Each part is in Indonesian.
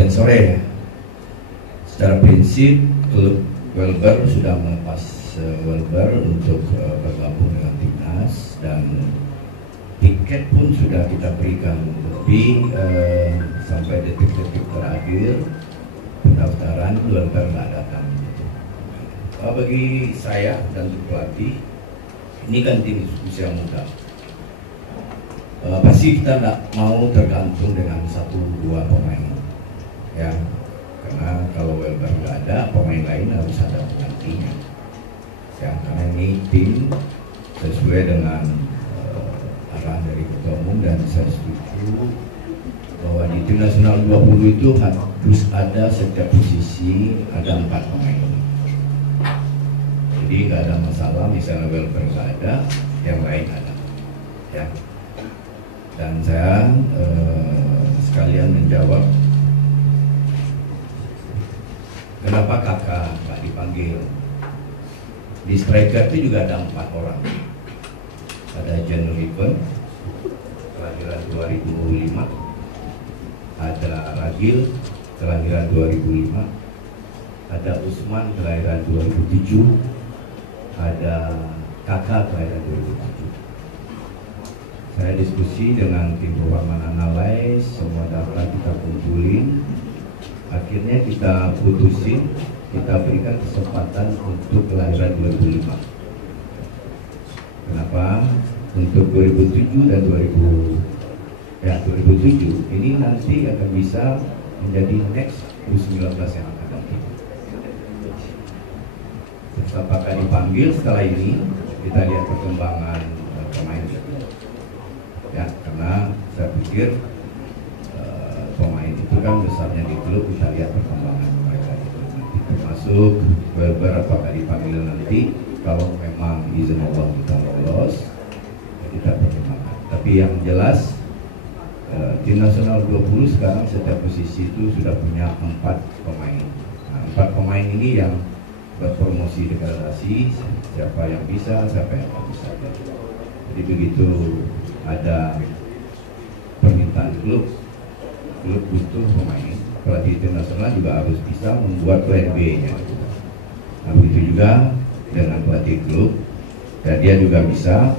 latihan sore ya. Secara prinsip klub Welber sudah melepas Welber untuk bergabung dengan timnas, dan tiket pun sudah kita berikan, lebih sampai detik-detik terakhir pendaftaran Welber nggak datang. Bagi saya dan pelatih, ini kan tim usia muda. Pasti kita nggak mau tergantung dengan 1-2 pemain, ya. Karena kalau Welber nggak ada, pemain lain harus ada penggantinya. Ya, karena ini tim sesuai dengan arahan dari Ketua Umum, dan saya setuju bahwa di tim nasional 20 itu harus ada setiap posisi ada 4 pemain. Jadi nggak ada masalah, misalnya Welber nggak ada, yang lain ada, ya. Dan saya sekalian menjawab kenapa kakak nggak dipanggil. Di striker itu juga ada 4 orang. Ada John Riven, kelahiran 2005. Ada Ragil, kelahiran 2005. Ada Usman, kelahiran 2007. Ada kakak, kelahiran 2007. Saya diskusi dengan tim Purwaman Analyze, semua data kita kumpulin. Akhirnya kita putusin, kita berikan kesempatan untuk kelahiran 2005. Kenapa? Untuk 2007 dan 2007 ini nanti akan bisa menjadi next U19 yang akan datang. Apakah dipanggil setelah ini, kita lihat perkembangan pemain. Ya, karena saya pikir pemain itu kan besarnya di klub, kita lihat perkembangan mereka itu nanti, termasuk beberapa kali dipanggil nanti. Kalau memang izin Allah kita lolos, kita pertimbangkan. Tapi yang jelas tim nasional 20 sekarang setiap posisi itu sudah punya 4 pemain. Nah, 4 pemain ini yang berpromosi degradasi, siapa yang bisa, siapa yang tidak bisa. Jadi begitu ada permintaan klub butuh pemain, pelatih tim nasional juga harus bisa membuat plan B-nya. Nah, begitu juga dengan pelatih klub, dan dia juga bisa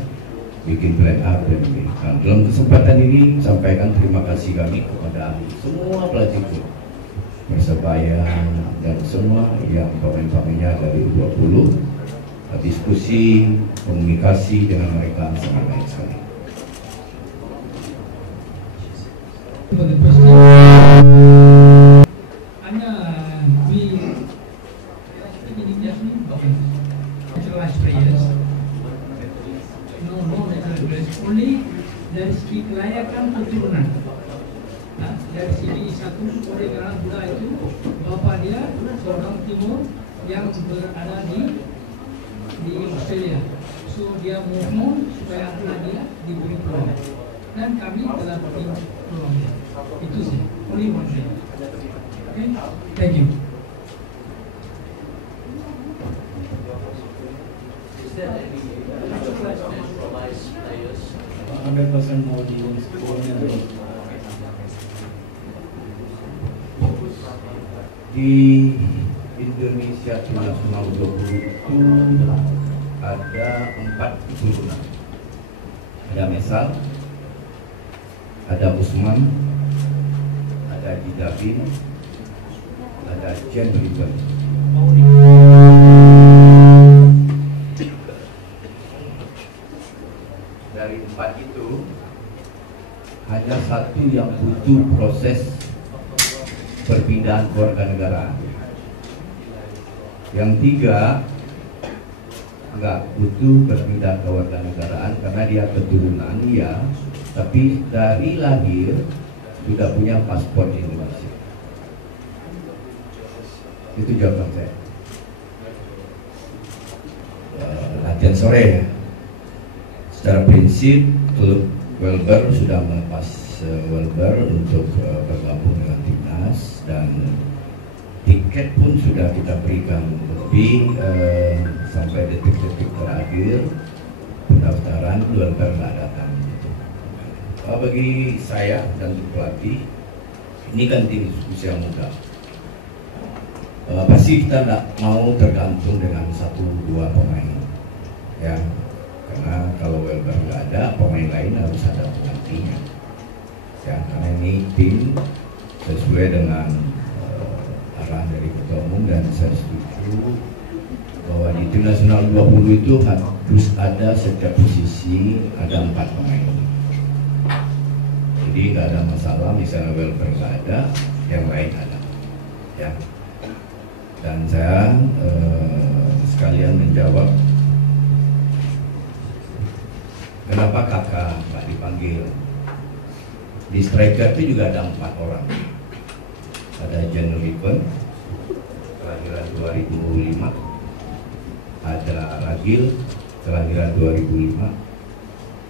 bikin plan A dan B. Nah, dalam kesempatan ini sampaikan terima kasih kami kepada semua pelatih klub Persebaya dan semua yang pemain-pemainnya dari U20. Diskusi, komunikasi dengan mereka sangat baik sekali. For the first time, we naturalized players. No natural players. Only dari segi kelayakan keturunan. Nah, dari segi satu orang Buddha itu, bapak dia seorang timur yang berada di Australia. So dia mohon supaya anak dia diberi peluang, dan kami telah beri peluang dia. Itu sih, only one thing. Okay, thank you. Is there any naturalized players? 100% more di Indonesia tim nasional 20 itu ada 4 keturunan. Ada Mesal, ada Usman, ada Jidabin, ada Jen Riven. Dari 4 itu hanya 1 yang butuh proses perpindahan kewarganegaraan. Yang 3 enggak butuh perpindahan kewarganegaraan karena dia keturunan ya, tapi dari lahir sudah punya paspor Indonesia. Itu jawaban saya. Latihan sore ya. Secara prinsip klub Welber sudah melepas Welber untuk bergabung dengan timnas, dan tiket pun sudah kita berikan, lebih sampai detik-detik terakhir pendaftaran Welber nggak datang. Bagi saya dan pelatih, Ini kan tim usia muda. Pasti kita tidak mau tergantung dengan 1-2 pemain, ya. Karena kalau Welber nggak ada, pemain lain harus ada penggantinya. Ya, karena ini tim sesuai dengan arahan dari Ketua Umum, dan saya setuju bahwa di tim nasional 20 itu harus ada setiap posisi ada 4 pemain. Jadi nggak ada masalah, misalnya Welber nggak ada, yang lain ada, ya. Dan saya sekalian menjawab kenapa kakak nggak dipanggil. Di striker itu juga ada 4 orang. Ada Jan Ripon, kelahiran 2005. Ada Ragil, kelahiran 2005.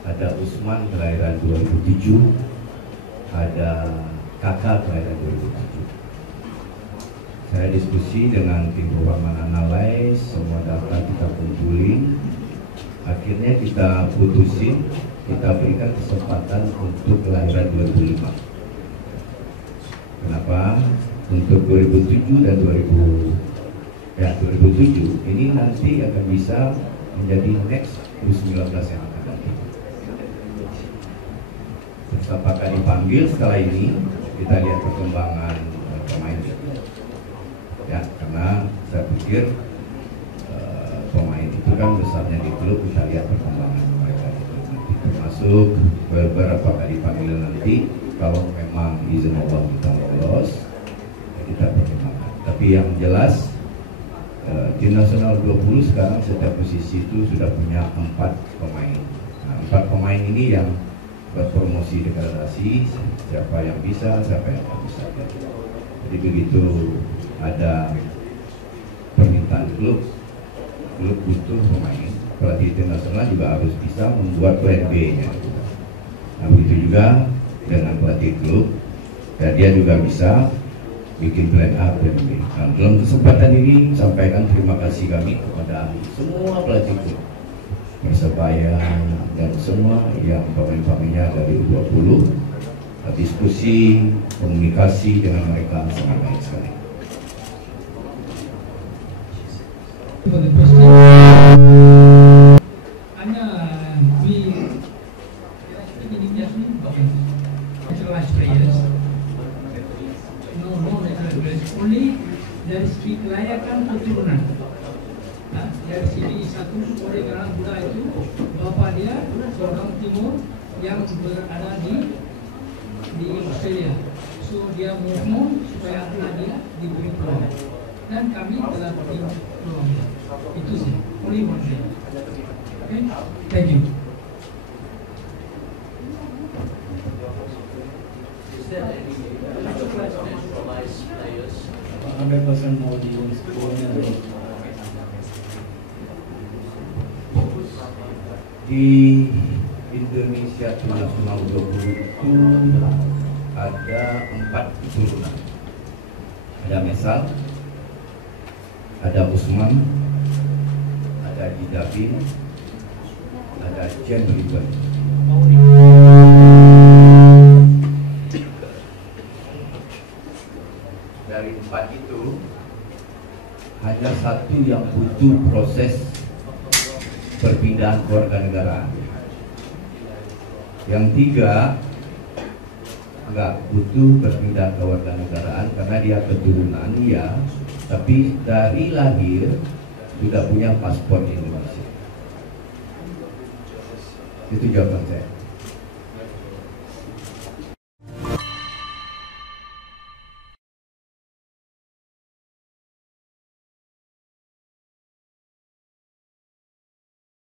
Ada Usman, kelahiran 2007. Ada kakak, kelahiran 2007. Saya diskusi dengan tim Roman Analyze, semua data kita kumpulin. Akhirnya kita putusin, kita berikan kesempatan untuk kelahiran 2005. Kenapa? Untuk 2007 dan 2007 ini nanti akan bisa menjadi next U19 yang akan datang. Terus apakah dipanggil setelah ini? Kita lihat perkembangan pemain. Ya, karena saya pikir pemain itu kan besarnya di klub, kita lihat perkembangan mereka itu nanti, termasuk beberapa kali dipanggil nanti. Kalau memang izin Allah kita lolos, ya kita pertimbangkan. Tapi yang jelas tim nasional 20 sekarang setiap posisi itu sudah punya 4 pemain. Nah, 4 pemain ini yang berpromosi degradasi, siapa yang bisa, siapa yang tidak bisa. Jadi begitu ada permintaan klub butuh pemain, pelatih tim nasional juga harus bisa membuat plan B-nya. Nah, begitu juga dengan pelatih klub, ya dia juga bisa bikin plan A, plan B. Nah, dalam kesempatan ini sampaikan terima kasih kami kepada semua pelatih klub, Persebaya dan semua yang pemain-pemainnya dari U20. Diskusi, komunikasi dengan mereka sangat baik sekali. For the question, we naturalized players. No natural players. Only dari segi kelayakan keturunan. Nah, dari CBI 1 oleh karena Buddha itu bapak dia orang timur yang berada di Australia. So dia mohon supaya anak dia diberi peluang. Dan kami telah beri peluang. Itu sih, only one thing. Okay, thank you. Is there any naturalized players? 100% more the Di Indonesia tim nasional 20 itu ada 4 keturunan. Ada Mesal, ada Usman, ada Jidabin, ada Jen Ribon. Dari 4 itu hanya 1 yang butuh proses perpindahan kewarganegaraan. Yang 3 nggak butuh perpindahan kewarganegaraan karena dia keturunan ya, tapi dari lahir sudah punya paspor Indonesia. Itu jawaban saya.